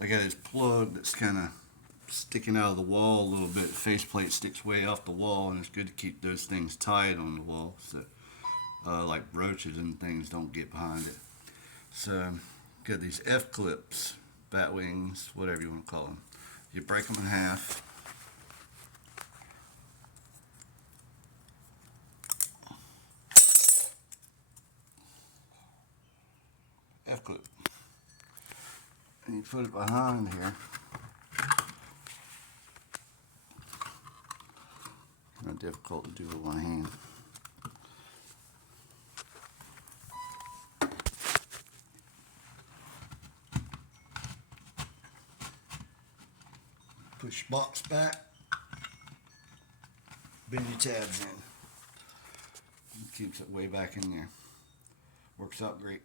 I got this plug that's kind of sticking out of the wall a little bit. The faceplate sticks way off the wall, and it's good to keep those things tight on the wall so like roaches and things don't get behind it. So got these F clips, bat wings, whatever you want to call them. You break them in half. F clip. And you put it behind here. Kind of difficult to do with one hand. Push box back. Bend your tabs in. Keeps it way back in there. Works out great.